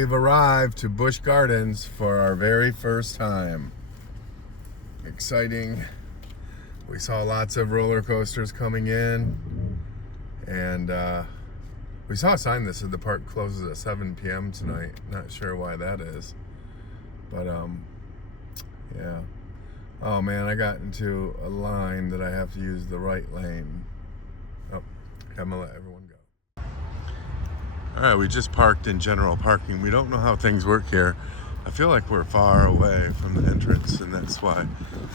we've arrived to Busch Gardens for our very first time. Exciting. We saw lots of roller coasters coming in, and we saw a sign that said the park closes at 7 p.m. tonight. Not sure why that is, but yeah. Oh man, I got into a line that I have to use the right lane. Oh, I'm gonna let everyone go. All right, we just parked in general parking. We don't know how things work here. I feel like we're far away from the entrance, and that's why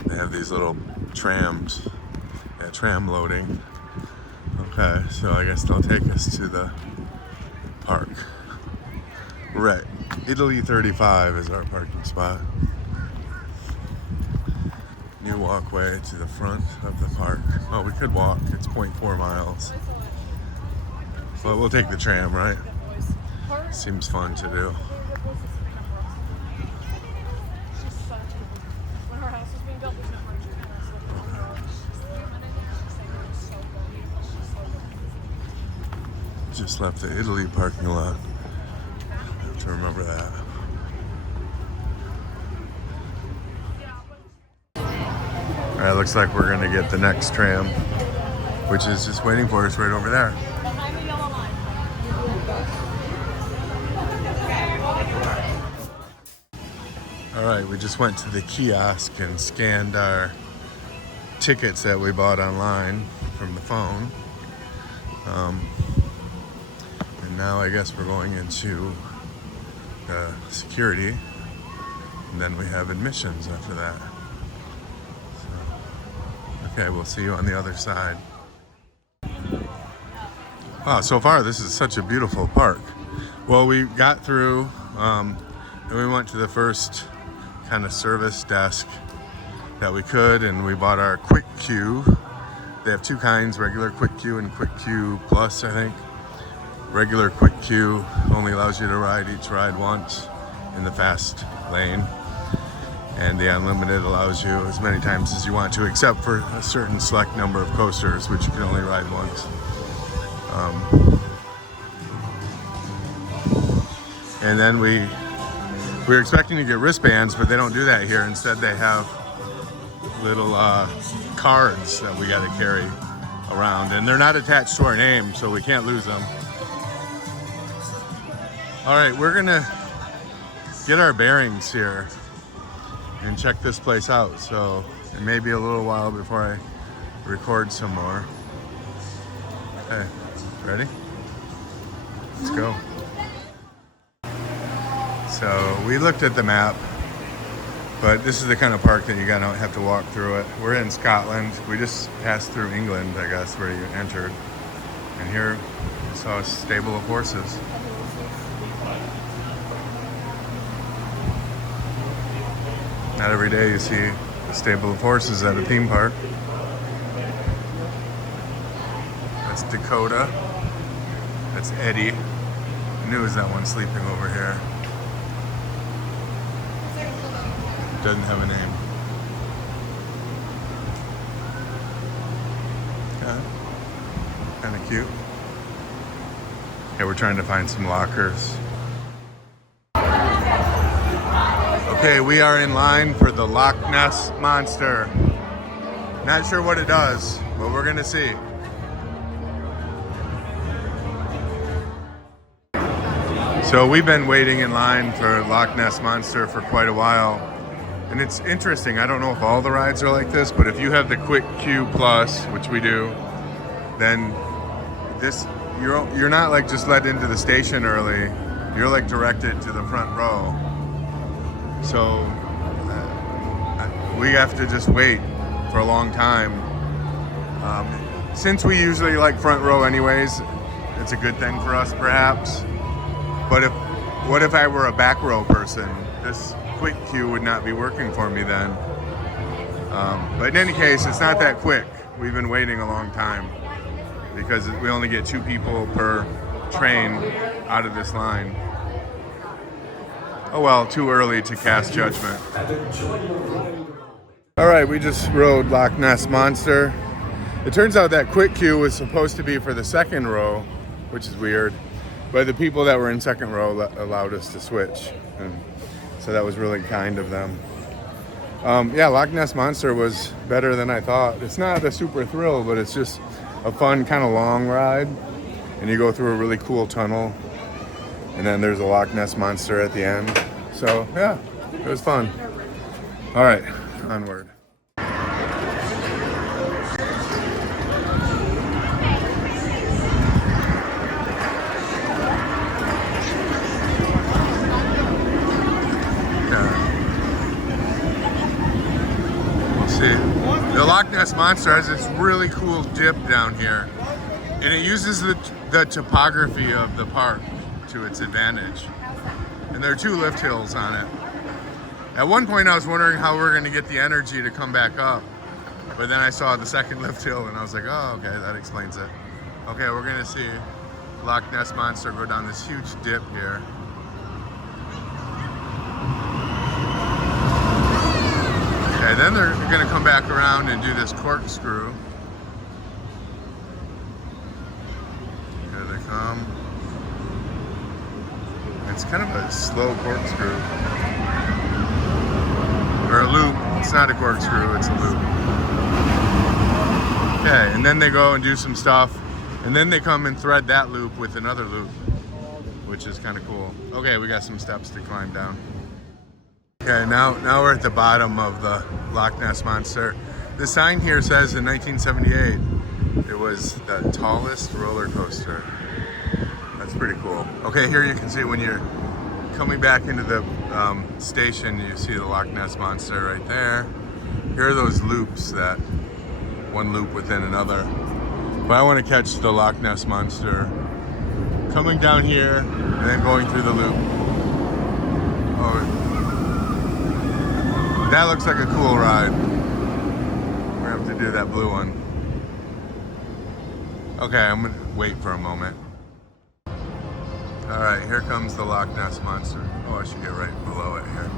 they have these little trams. Yeah, tram loading. Okay, so I guess they'll take us to the park. We're at Italy 35 is our parking spot. New walkway to the front of the park. Oh, we could walk. It's 0.4 miles. But we'll take the tram, right? Seems fun to do. Just left the Italy parking lot. I have to remember that. All right, looks like we're gonna get the next tram, which is just waiting for us right over there. All right, we just went to the kiosk and scanned our tickets that we bought online from the phone. And now I guess we're going into the security, and then we have admissions after that. So, okay, we'll see you on the other side. Wow, so far this is such a beautiful park. Well, we got through, and we went to the first kind of service desk that we could, and we bought our quick queue. They have two kinds, regular quick queue and quick queue plus, I think. Regular quick queue only allows you to ride each ride once in the fast lane, and the unlimited allows you as many times as you want to, except for a certain select number of coasters, which you can only ride once. And then we were expecting to get wristbands, but they don't do that here. Instead, they have little cards that we got to carry around, and they're not attached to our name, so we can't lose them. All right, we're gonna get our bearings here and check this place out. So it may be a little while before I record some more. Okay, ready? Let's go. So we looked at the map, but this is the kind of park that you gotta have to walk through it. We're in Scotland. We just passed through England, I guess, where you entered. And here we saw a stable of horses. Not every day you see a stable of horses at a theme park. That's Dakota. That's Eddie. I knew it was that one sleeping over here. Doesn't have a name. Okay. Kind of cute. Okay, we're trying to find some lockers. Okay, we are in line for the Loch Ness Monster. Not sure what it does, but we're gonna see. So we've been waiting in line for Loch Ness Monster for quite a while. And it's interesting, I don't know if all the rides are like this, but if you have the Quick Queue Plus, which we do, then you're not like just let into the station early, you're like directed to the front row. So we have to just wait for a long time. Since we usually like front row anyways, it's a good thing for us perhaps. But what if I were a back row person? This quick queue would not be working for me then. But in any case, it's not that quick. We've been waiting a long time because we only get 2 people per train out of this line. Oh well, too early to cast judgment. All right, we just rode Loch Ness Monster. It turns out that quick queue was supposed to be for the second row, which is weird. But the people that were in second row allowed us to switch. And so that was really kind of them. Yeah, Loch Ness Monster was better than I thought. It's not a super thrill, but it's just a fun kind of long ride. And you go through a really cool tunnel. And then there's a Loch Ness Monster at the end. So yeah, it was fun. All right, onward. The Loch Ness Monster has this really cool dip down here, and it uses the topography of the park to its advantage. And there are 2 lift hills on it. At one point I was wondering how we're going to get the energy to come back up, but then I saw the second lift hill and I was like, oh, okay, that explains it. Okay, we're going to see Loch Ness Monster go down this huge dip here. Okay, then they're going to come back around and do this corkscrew. Here they come. It's kind of a slow corkscrew. Or a loop. It's not a corkscrew, it's a loop. Okay, and then they go and do some stuff. And then they come and thread that loop with another loop, which is kind of cool. Okay, we got some steps to climb down. Okay, now we're at the bottom of the Loch Ness Monster. The sign here says in 1978 it was the tallest roller coaster. That's pretty cool. Okay, here you can see when you're coming back into the station, you see the Loch Ness Monster right there. Here are those loops, that one loop within another. But I want to catch the Loch Ness Monster coming down here and then going through the loop. Oh, that looks like a cool ride. We're gonna have to do that blue one. Okay, I'm gonna wait for a moment. All right, here comes the Loch Ness Monster. Oh, I should get right below it here.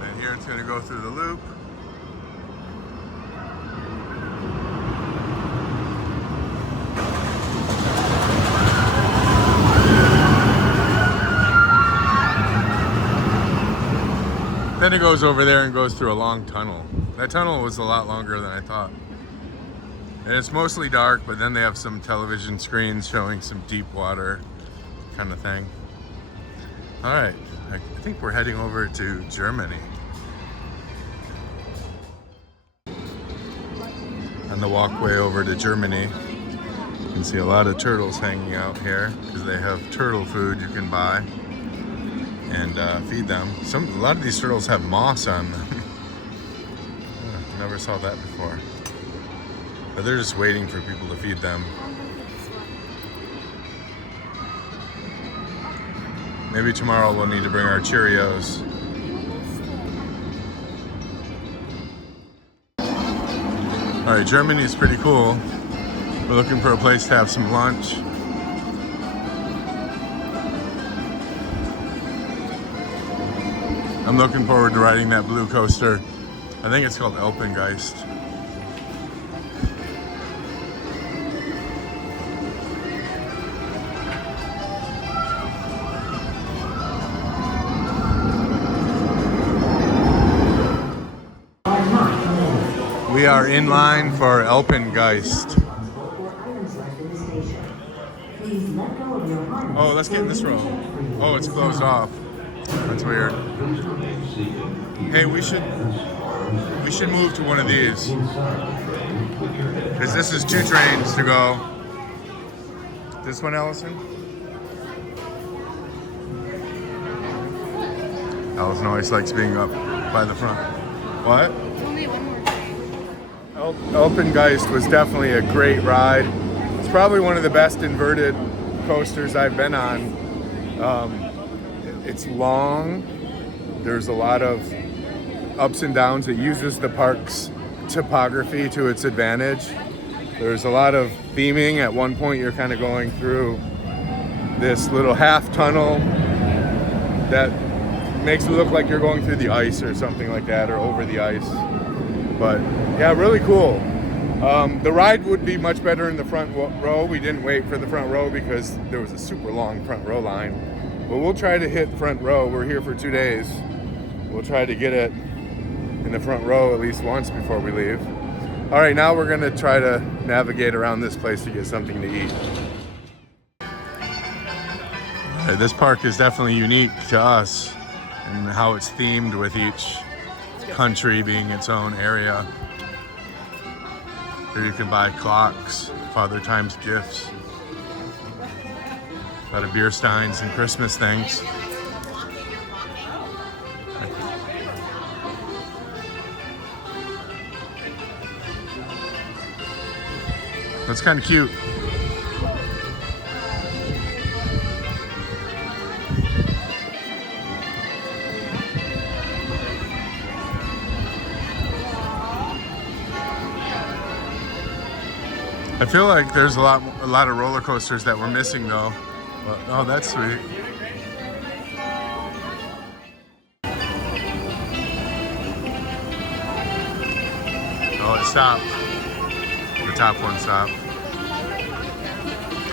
And here it's gonna go through the loop. Then it goes over there and goes through a long tunnel. That tunnel was a lot longer than I thought. And it's mostly dark, but then they have some television screens showing some deep water kind of thing. All right, I think we're heading over to Germany. On the walkway over to Germany, you can see a lot of turtles hanging out here because they have turtle food you can buy and feed them. A lot of these turtles have moss on them. Never saw that before. But they're just waiting for people to feed them. Maybe tomorrow we'll need to bring our Cheerios. All right, Germany is pretty cool. We're looking for a place to have some lunch. I'm looking forward to riding that blue coaster. I think it's called Alpengeist. We are in line for Alpengeist. Oh, let's get in this row. Oh, it's closed off. That's weird. Hey, we should move to one of these. Because this is 2 trains to go. This one, Allison? Allison always likes being up by the front. What? Only one more train. Alpengeist was definitely a great ride. It's probably one of the best inverted coasters I've been on. It's long. There's a lot of ups and downs. It uses the park's topography to its advantage. There's a lot of theming. At one point you're kind of going through this little half tunnel that makes it look like you're going through the ice or something like that, or over the ice. But yeah, really cool. The ride would be much better in the front row. We didn't wait for the front row because there was a super long front row line. But we'll try to hit front row. We're here for 2 days. We'll try to get it in the front row at least once before we leave. All right, now we're gonna try to navigate around this place to get something to eat. This park is definitely unique to us and how it's themed with each country being its own area. Here you can buy clocks, Father Time's gifts, a lot of beer steins and Christmas things. That's kind of cute. I feel like there's a lot of roller coasters that we're missing though. But, oh, that's sweet. Oh, it stopped. The top one stopped.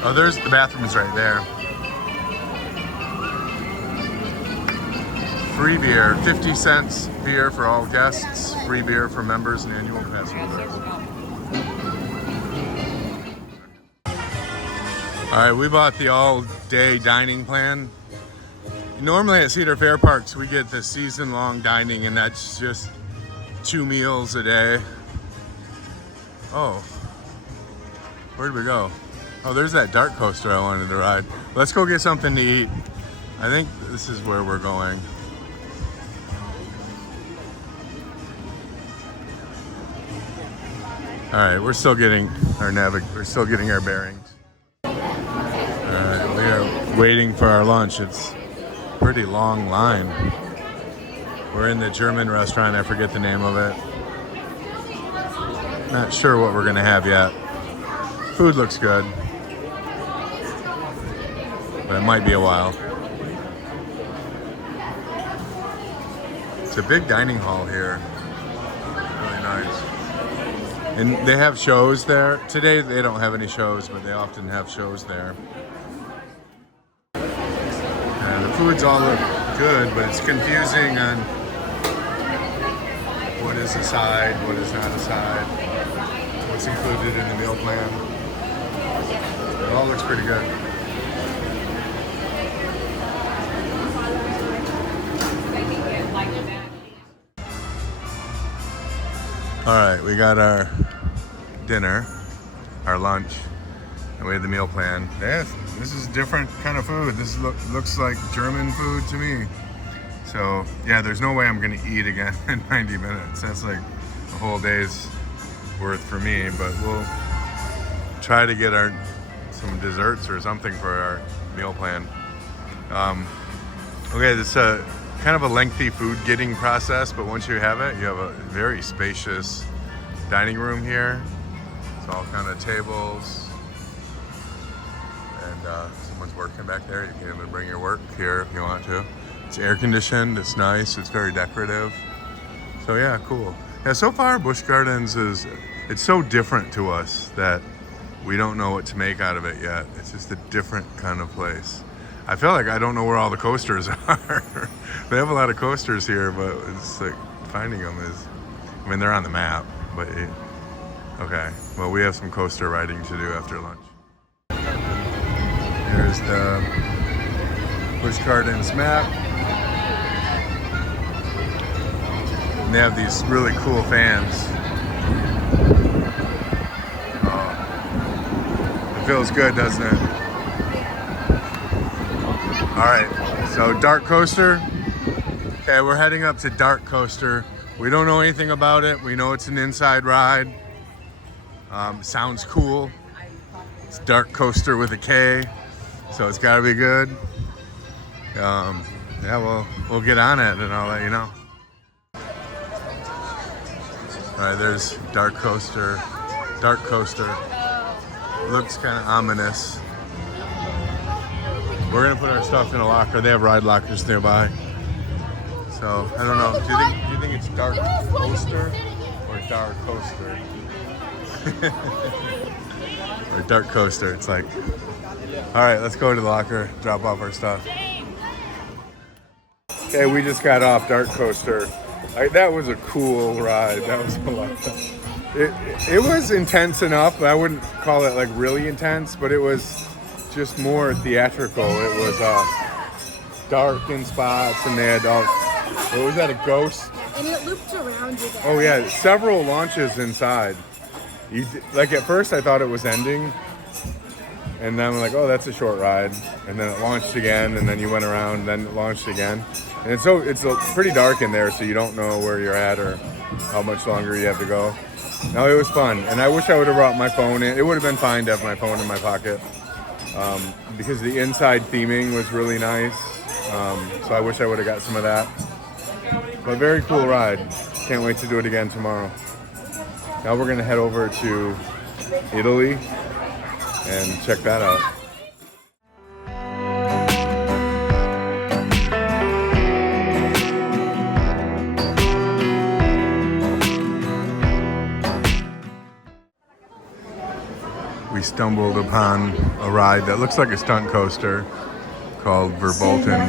Oh, there's the bathroom's right there. Free beer, 50 cents beer for all guests. Free beer for members and annual pass holders. All right, we bought the all-day dining plan. Normally at Cedar Fair Parks, we get the season-long dining, and that's just 2 meals a day. Oh, where'd we go? Oh, there's that dart coaster I wanted to ride. Let's go get something to eat. I think this is where we're going. All right, we're still getting our bearings. We are waiting for our lunch. It's a pretty long line. We're in the German restaurant. I forget the name of it. Not sure what we're gonna have yet. Food looks good, but it might be a while. It's a big dining hall here. Really nice. And they have shows there. Today they don't have any shows, but they often have shows there. And the foods all look good, but it's confusing on what is a side, what is not a side, what's included in the meal plan. It all looks pretty good. All right, we got our dinner, our lunch, and we had the meal plan. Yeah, this is different kind of food. This looks like German food to me. So yeah, there's no way I'm gonna eat again in 90 minutes. That's like a whole day's worth for me, but we'll try to get some desserts or something for our meal plan. Okay, this is kind of a lengthy food getting process, but once you have it, you have a very spacious dining room here. It's all kind of tables, and someone's working back there. You can even bring your work here if you want to. It's air conditioned, it's nice, it's very decorative. So yeah, cool. Yeah, so far Busch Gardens it's so different to us that we don't know what to make out of it yet. It's just a different kind of place. I feel like I don't know where all the coasters are. They have a lot of coasters here, but it's like finding them is, I mean, they're on the map, but okay. Well, we have some coaster riding to do after lunch. Here's the Busch Gardens map. And they have these really cool fans. Oh, it feels good, doesn't it? All right, so Dart Coaster. Okay, we're heading up to Dart Coaster. We don't know anything about it. We know it's an inside ride. Sounds cool. It's Dart Coaster with a K, so it's gotta be good. Yeah, we'll get on it and I'll let you know. All right, there's Dart Coaster. Dart Coaster. Looks kind of ominous. We're gonna put our stuff in a locker. They have ride lockers nearby. So I don't know. Do you think it's Dart Coaster or Star Coaster. Or Dark Coaster. It's like, all right, let's go to the locker, drop off our stuff. Okay, we just got off Dark Coaster. That was a cool ride. That was a lot of fun. It was intense enough. I wouldn't call it like really intense, but it was just more theatrical. It was dark in spots, and they had what was that, a ghost? And it looped around you there. Oh yeah, several launches inside. Like at first I thought it was ending, and then I'm like, oh, that's a short ride, and then it launched again, and then you went around, and then it launched again, and it's pretty dark in there, so you don't know where you're at or how much longer you have to go. No, it was fun, and I wish I would have brought my phone in. It would have been fine to have my phone in my pocket, because the inside theming was really nice. So I wish I would have got some of that. But very cool ride. Can't wait to do it again tomorrow. Now we're gonna head over to Italy and check that out. We stumbled upon a ride that looks like a stunt coaster called Verbolten.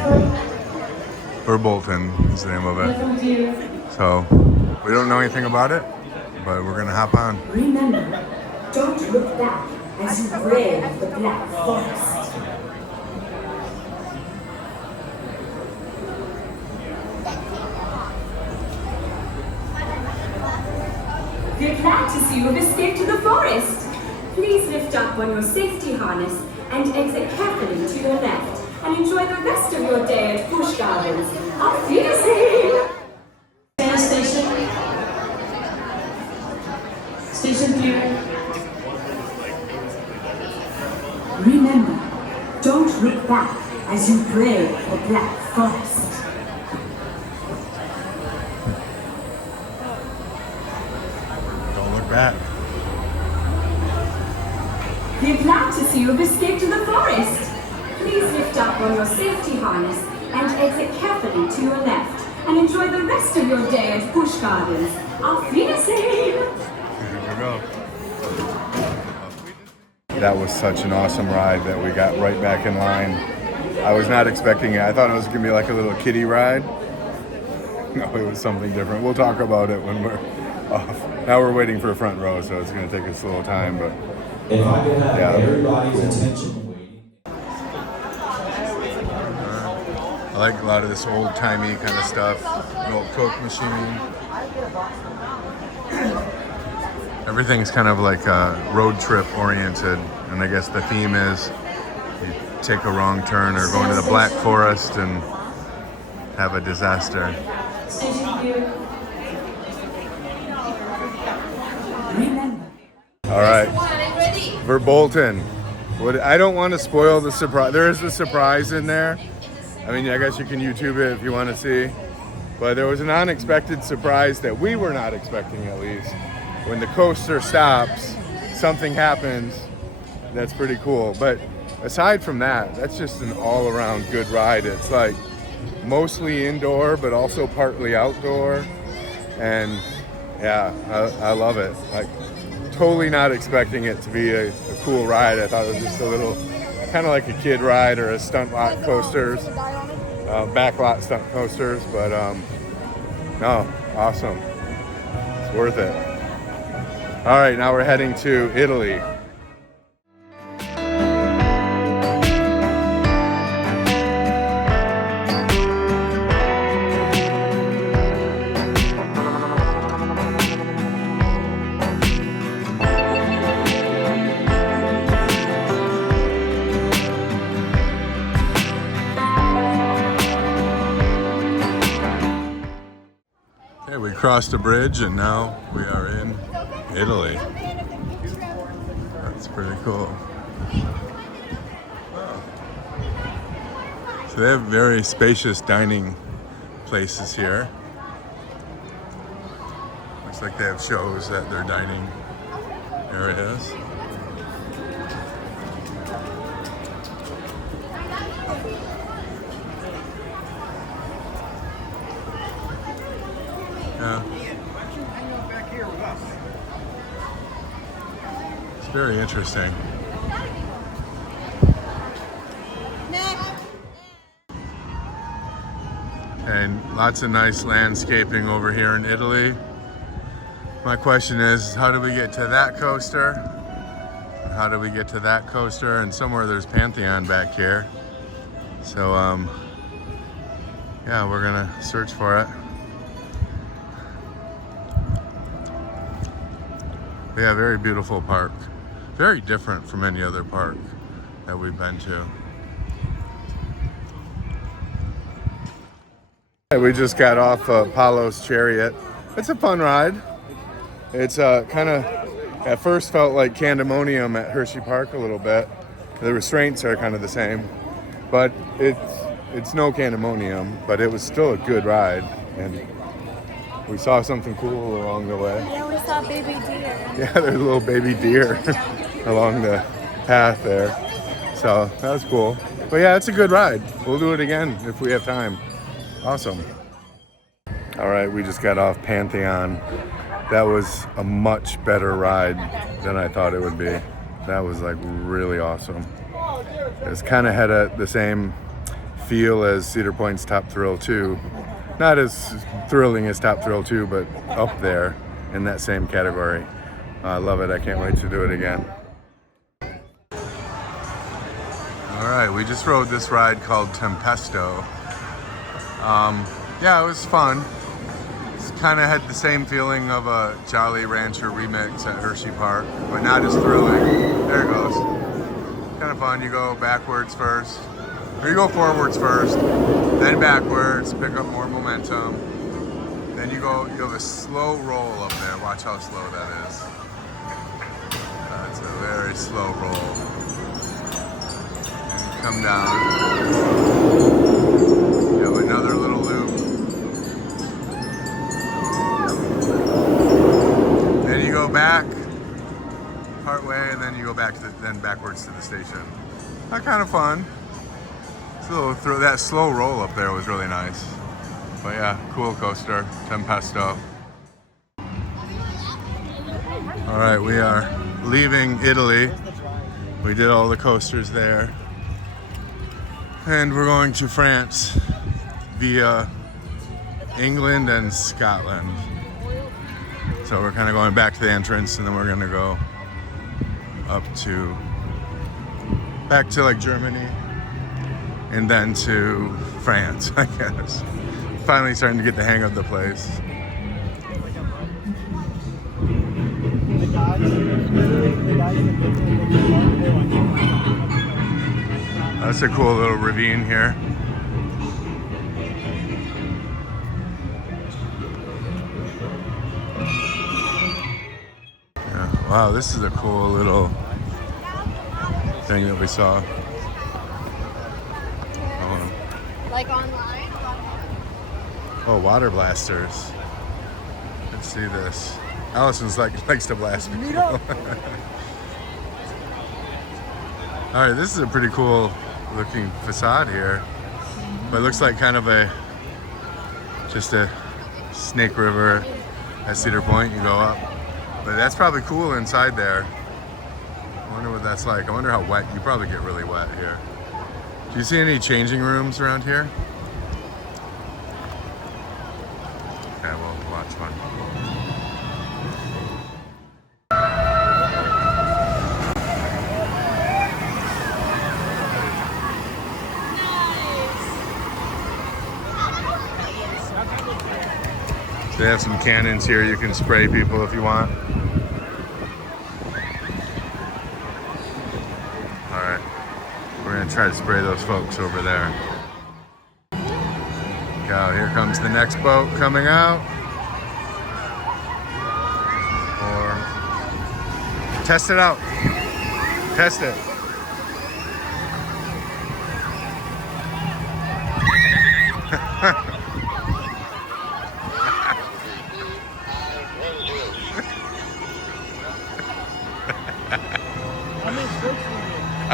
Verbolten is the name of it. So we don't know anything about it, but we're gonna hop on. Remember, don't look back as you brave the Black Forest. We're glad to see you have escaped to the forest. Please lift up on your safety harness and exit carefully to your left and enjoy the rest of your day at Busch Gardens. Auf Wiedersehen! Station. Station clear. Remember, don't look back as you brave the Black Forest. Don't look back. We're glad to see you have escaped to the forest. Please lift up on your safety harness and exit carefully to your left and enjoy the rest of your day at Busch Gardens. Auf Wiedersehen! Here we go. That was such an awesome ride that we got right back in line. I was not expecting it. I thought it was gonna be like a little kiddie ride. No, it was something different. We'll talk about it when we're off. Now we're waiting for a front row, so it's gonna take us a little time, but if I could have everybody's cool. attention waiting. I like a lot of this old-timey kind of stuff. An old Coke machine. Everything's kind of like road trip oriented, and I guess the theme is you take a wrong turn or go into the Black Forest and have a disaster. All right, Verbolten. I don't want to spoil the surprise. There is a surprise in there. I mean, I guess you can YouTube it if you want to see. But there was an unexpected surprise that we were not expecting, at least. When the coaster stops, something happens that's pretty cool. But aside from that, that's just an all-around good ride. It's like mostly indoor, but also partly outdoor. And yeah, I love it. Like, totally not expecting it to be a cool ride. I thought it was just a little, kind of like a kid ride or a stunt lot coasters, backlot stunt coasters. But no, awesome. It's worth it. All right, now we're heading to Italy. Okay, we crossed a bridge and now we are in Italy. That's pretty cool. So they have very spacious dining places here. Looks like they have shows at their dining areas. Yeah. very interesting. And lots of nice landscaping over here in Italy. My question is, how do we get to that coaster? How do we get to that coaster? And somewhere there's Pantheon back here. So, yeah, we're gonna search for it. Yeah, very beautiful park. Very different from any other park that we've been to. We just got off Apollo's Chariot. It's a fun ride. It's kind of, at first felt like Candemonium at Hershey Park a little bit. The restraints are kind of the same, but it's no Candemonium, but it was still a good ride. And we saw something cool along the way. Yeah, we saw baby deer. Yeah, there's a little baby deer along the path there. So that was cool. But yeah, it's a good ride. We'll do it again if we have time. Awesome. All right, we just got off Pantheon. That was a much better ride than I thought it would be. That was like really awesome. It's kind of had the same feel as Cedar Point's Top Thrill 2. Not as thrilling as Top Thrill 2, but up there in that same category. I love it. I can't wait to do it again. All right, we just rode this ride called Tempesto. Yeah, it was fun. It's kind of had the same feeling of a Jolly Rancher remix at Hershey Park, but not as thrilling. There it goes. Kind of fun. You go backwards first, or you go forwards first, then backwards, pick up more momentum. Then you have a slow roll up there. Watch how slow that is. It's a very slow roll. And you come down. You have another little loop. Then you go back part way, and then you go back then backwards to the station. That kind of fun. So that slow roll up there was really nice. But yeah, cool coaster, Tempesto. All right, we are leaving Italy. We did all the coasters there. And we're going to France via England and Scotland. So we're kind of going back to the entrance, and then we're gonna go back to like Germany, and then to France, I guess. Finally starting to get the hang of the place. That's a cool little ravine here. Yeah. Wow, this is a cool little thing that we saw. Like online? Oh, water blasters. Let's see this. Allison's likes to blast people. All right, this is a pretty cool looking facade here. But it looks like kind of just a Snake River at Cedar Point. You go up. But that's probably cool inside there. I wonder what that's like. I wonder how wet. You probably get really wet here. Do you see any changing rooms around here? Okay, we'll watch one. So they have some cannons here. You can spray people if you want. We're gonna try to spray those folks over there. Go, here comes the next boat coming out. Or test it out. Test it.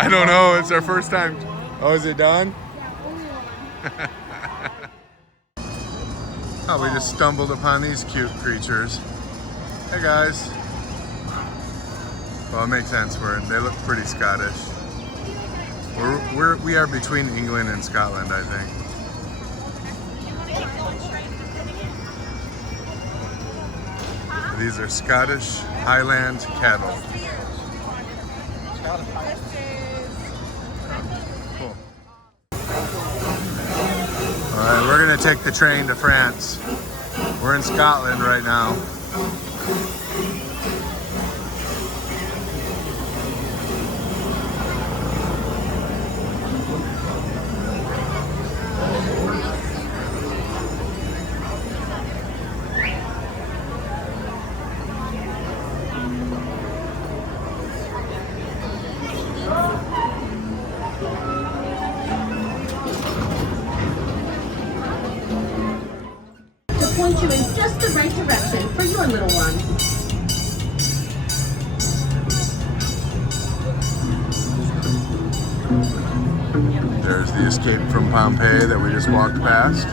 I don't know, it's our first time. Oh, is it done? Oh, we just stumbled upon these cute creatures. Hey guys. Well, it makes sense. They look pretty Scottish. We are between England and Scotland, I think. These are Scottish Highland cattle. Cool. All right, we're gonna take the train to France. We're in Scotland right now. Point you in just the right direction for your little ones. There's the escape from Pompeii that we just walked past.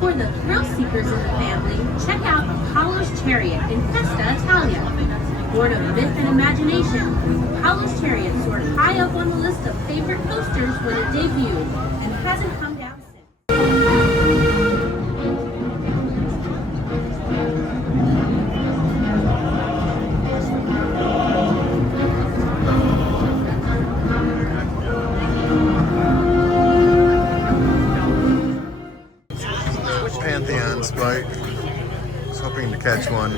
For the thrill seekers in the family, check out Apollo's Chariot in Festa Italia. Born of myth and imagination, Apollo's Chariot soared high up on the list of favorite coasters when it debuted and hasn't come down since. Pantheon spike. I was hoping to catch one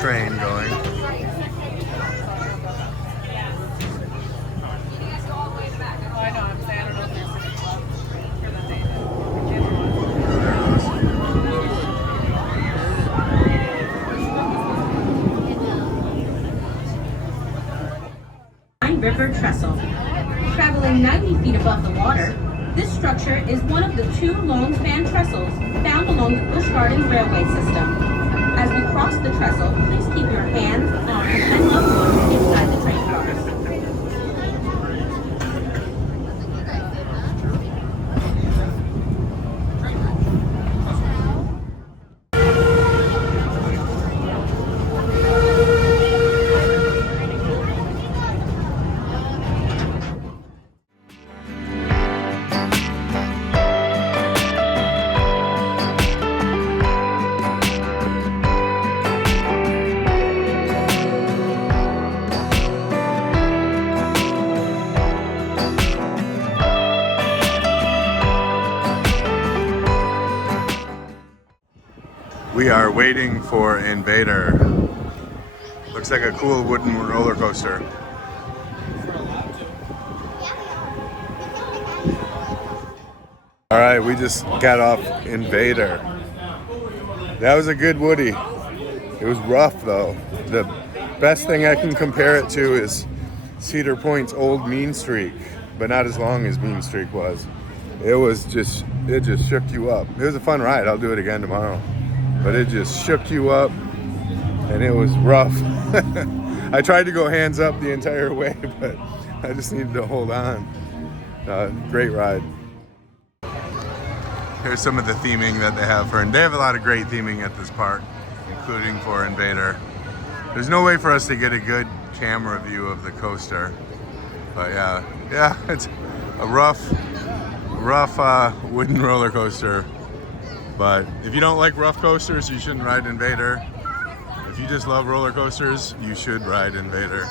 train going. River Trestle. Traveling 90 feet above the water, this structure is one of the two long-span trestles found along the Busch Gardens railway system. As we cross the trestle, please keep your hands, arms, and loved ones inside the train cars. We are waiting for Invader. Looks like a cool wooden roller coaster. All right, we just got off Invader. That was a good Woody. It was rough though. The best thing I can compare it to is Cedar Point's old Mean Streak, but not as long as Mean Streak was. It just shook you up. It was a fun ride. I'll do it again tomorrow. But it just shook you up, and it was rough. I tried to go hands up the entire way, but I just needed to hold on. Great ride. Here's some of the theming that they have for, and they have a lot of great theming at this park, including for Invader. There's no way for us to get a good camera view of the coaster, but yeah, it's a rough wooden roller coaster. But if you don't like rough coasters, you shouldn't ride Invader. If you just love roller coasters, you should ride Invader.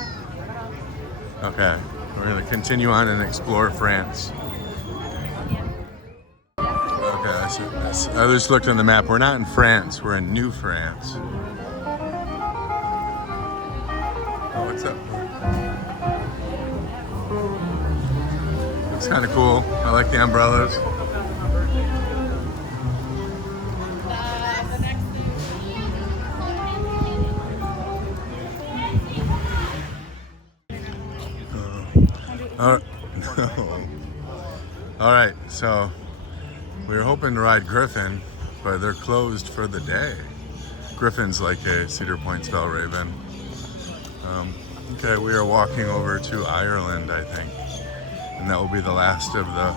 Okay, we're gonna continue on and explore France. Okay, I just looked on the map. We're not in France, we're in New France. Oh, what's up? Looks kind of cool. I like the umbrellas. No. All right, so we were hoping to ride Griffin, but they're closed for the day. Griffin's like a Cedar Point's Valraven. Okay, we are walking over to Ireland, I think, and that will be the last of the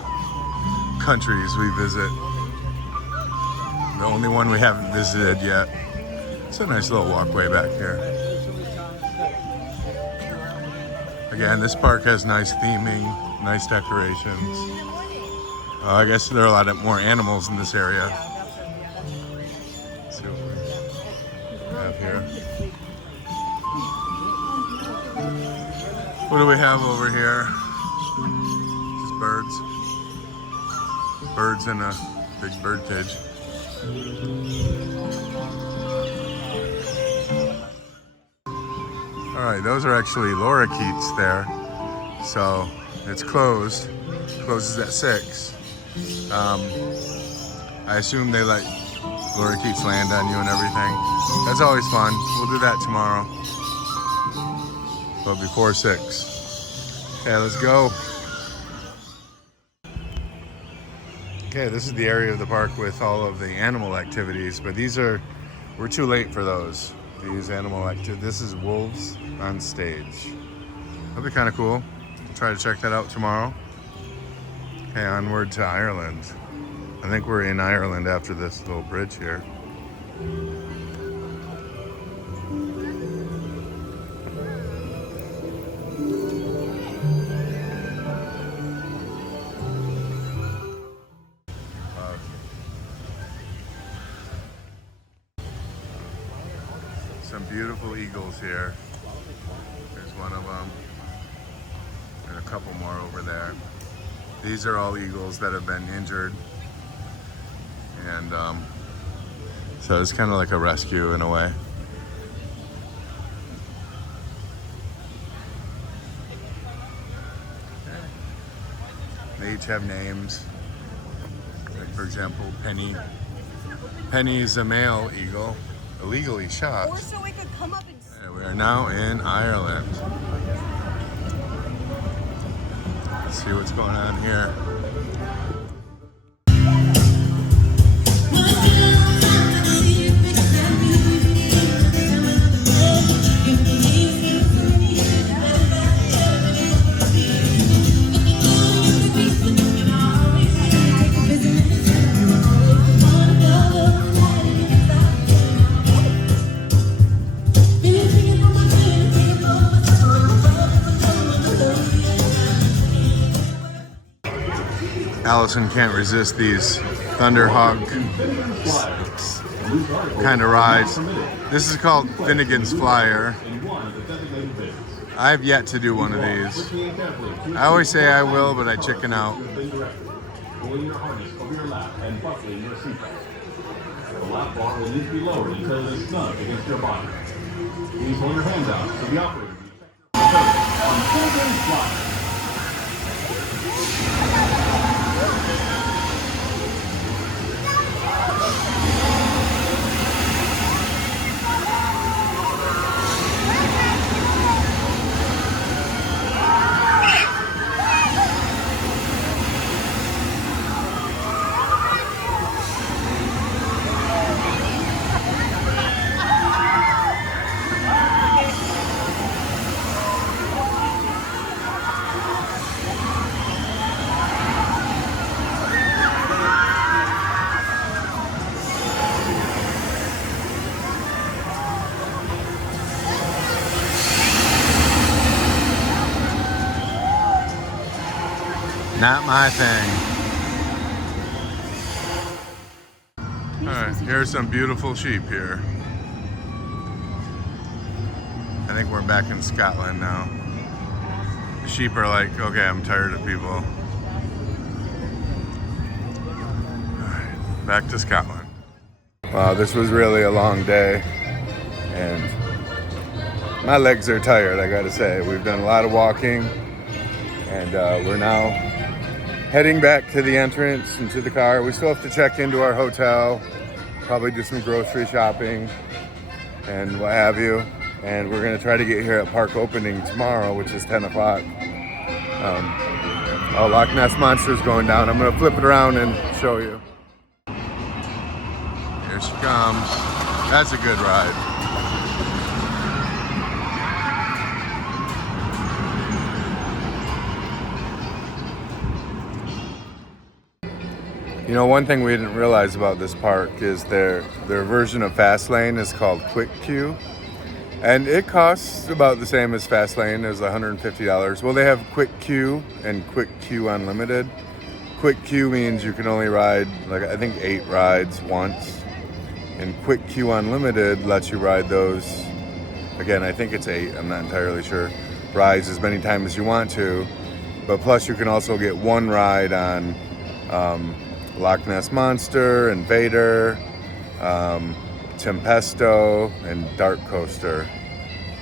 countries we visit. The only one we haven't visited yet. It's a nice little walkway back here. Again, this park has nice theming, nice decorations. I guess there are a lot more animals in this area. Let's see what we have here. What do we have over here? Just birds. Birds in a big bird cage. All right, those are actually lorikeets there. So it's closed. Closes at 6. I assume they let lorikeets land on you and everything. That's always fun. We'll do that tomorrow. But before 6. Okay, let's go. Okay, this is the area of the park with all of the animal activities, but we're too late for those. These animal activities. This is wolves on stage. That'll be kind of cool. We'll try to check that out tomorrow. Okay, onward to Ireland. I think we're in Ireland after this little bridge here. Some beautiful eagles here. There's one of them, and a couple more over there. These are all eagles that have been injured, and so it's kind of like a rescue in a way. They each have names. Like for example, Penny. Penny's a male eagle, illegally shot. Or so we could come up and... And we are now in Ireland. Let's see what's going on here. Allison can't resist these Thunderhawk kind of rides. This is called Finnegan's Flyer. I've yet to do one of these. I always say I will, but I chicken out. Pulling your harness over your lap and buckling your seatbelt. The lap bar will need to be lowered until it is snug against your body. Please hold your hands out so the operator can check your on Finnegan's Flyer. Not my thing. Alright, here's some beautiful sheep here. I think we're back in Scotland now. The sheep are like, okay, I'm tired of people. Alright, back to Scotland. Wow, this was really a long day. And my legs are tired, I gotta say. We've done a lot of walking. And we're now heading back to the entrance and to the car. We still have to check into our hotel, probably do some grocery shopping and what have you. And we're gonna try to get here at park opening tomorrow, which is 10 o'clock. Loch Ness Monster's going down. I'm gonna flip it around and show you. Here she comes. That's a good ride. You know, one thing we didn't realize about this park is their version of Fastlane is called Quick Queue. And it costs about the same as Fastlane, as $150. Well, they have Quick Queue and Quick Queue Unlimited. Quick Queue means you can only ride, like, I think 8 rides once. And Quick Queue Unlimited lets you ride those, again, I think it's 8, I'm not entirely sure, rides as many times as you want to. But plus you can also get one ride on Loch Ness Monster, Invader, Tempesto, and Dark Coaster.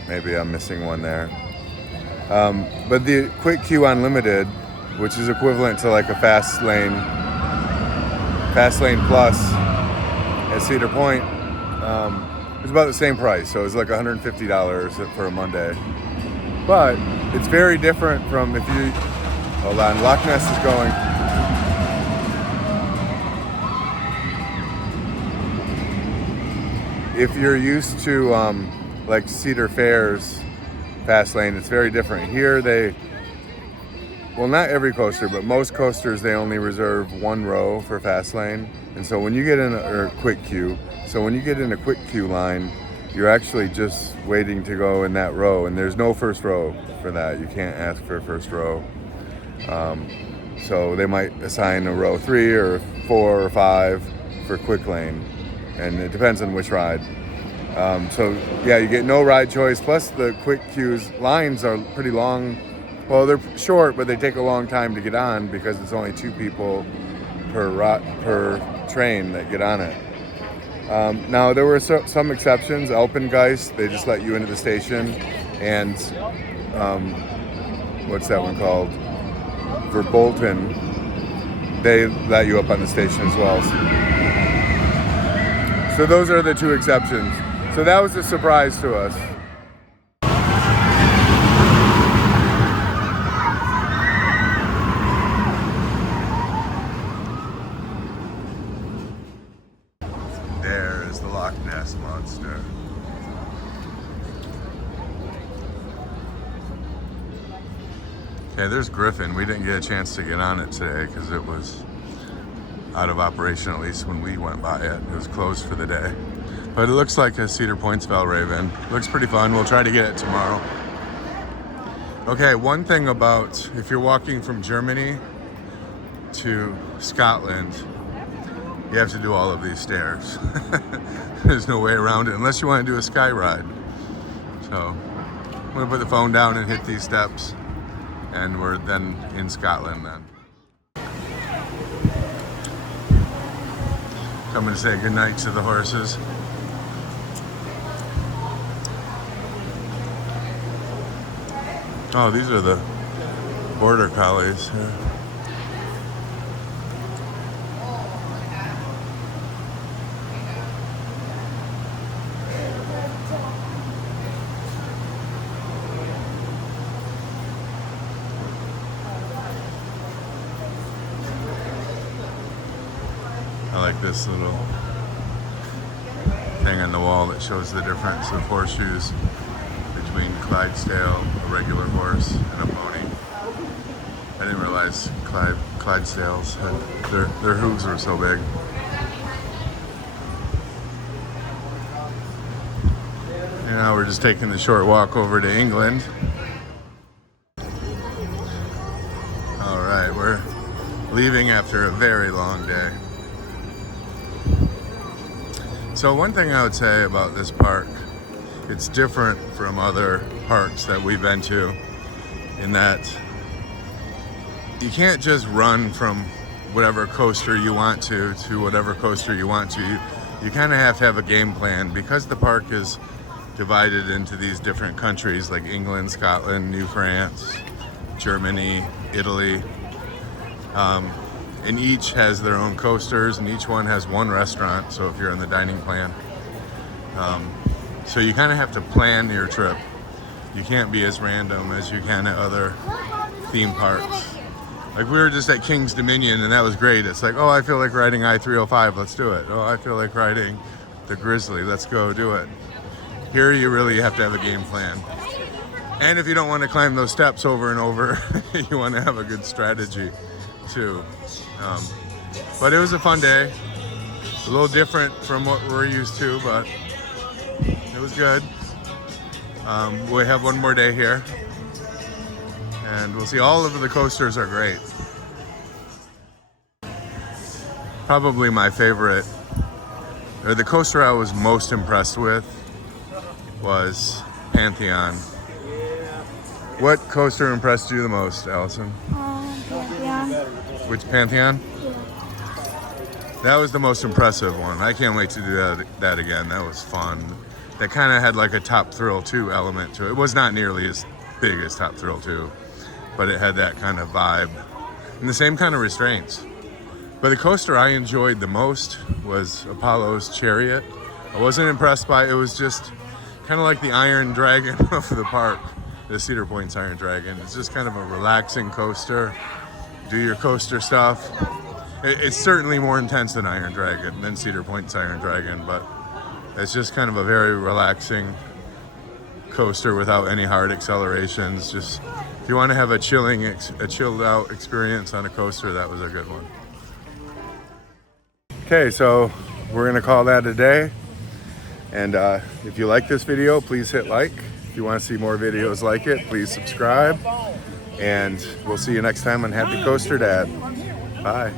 Maybe I'm missing one there. But the Quick Queue Unlimited, which is equivalent to like a Fastlane Plus at Cedar Point, it's about the same price. So it's like $150 for a Monday. But it's very different from if you, hold on, Loch Ness is going. If you're used to like Cedar Fair's Fastlane, it's very different. Here well, not every coaster, but most coasters, they only reserve one row for Fastlane. And so when you get in or Quick Queue, so when you get in a Quick Queue line, you're actually just waiting to go in that row, and there's no first row for that. You can't ask for a first row. So they might assign a row 3 or 4 or 5 for Quick Lane, and it depends on which ride. So yeah, you get no ride choice. Plus the Quick Queues lines are pretty long. Well, they're short, but they take a long time to get on because it's only 2 people per train that get on it. Now there were some exceptions. Alpengeist, they just let you into the station, and what's that one called? Verbolten, they let you up on the station as well. So those are the 2 exceptions. So that was a surprise to us. There is the Loch Ness Monster. Okay, there's Griffin. We didn't get a chance to get on it today because it was out of operation, at least when we went by it. It was closed for the day. But it looks like a Cedar Point's Valraven. Looks pretty fun. We'll try to get it tomorrow. Okay, one thing about if you're walking from Germany to Scotland, you have to do all of these stairs. There's no way around it unless you want to do a sky ride. So I'm gonna put the phone down and hit these steps, and we're then in Scotland then. Coming to say goodnight to the horses. Oh, these are the border collies here. I like this little thing on the wall that shows the difference of horseshoes between Clydesdale, a regular horse, and a pony. I didn't realize Clydesdales had their hooves were so big. And now we're just taking the short walk over to England. All right, we're leaving after a very long day. So one thing I would say about this park, it's different from other parks that we've been to in that you can't just run from whatever coaster you want to whatever coaster you want to. You kind of have to have a game plan because the park is divided into these different countries like England, Scotland, New France, Germany, Italy. And each has their own coasters, and each one has one restaurant, so if you're in the dining plan. So you kind of have to plan your trip. You can't be as random as you can at other theme parks. Like we were just at King's Dominion, and that was great. It's like, oh, I feel like riding I-305, let's do it. Oh, I feel like riding the Grizzly, let's go do it. Here you really have to have a game plan. And if you don't want to climb those steps over and over, you want to have a good strategy too. But it was a fun day. A little different from what we're used to, but it was good. We have one more day here. And we'll see. All of the coasters are great. Probably my favorite, or the coaster I was most impressed with was Pantheon. What coaster impressed you the most, Allison? Pantheon. Which Pantheon? That was the most impressive one. I can't wait to do that again. That was fun. That kind of had like a Top Thrill 2 element to it. It was not nearly as big as Top Thrill 2, but it had that kind of vibe and the same kind of restraints. But the coaster I enjoyed the most was Apollo's Chariot. I wasn't impressed by it. It was just kind of like the Iron Dragon of the park, the Cedar Point's Iron Dragon. It's just kind of a relaxing coaster. Do your coaster stuff. It's certainly more intense than Iron Dragon, than Cedar Point's Iron Dragon, but it's just kind of a very relaxing coaster without any hard accelerations. Just if you want to have a chilled out experience on a coaster, that was a good one. Okay, so we're gonna call that a day. And if you like this video, please hit like. If you want to see more videos like it, please subscribe. And we'll see you next time on Happy Coaster Dad. Bye.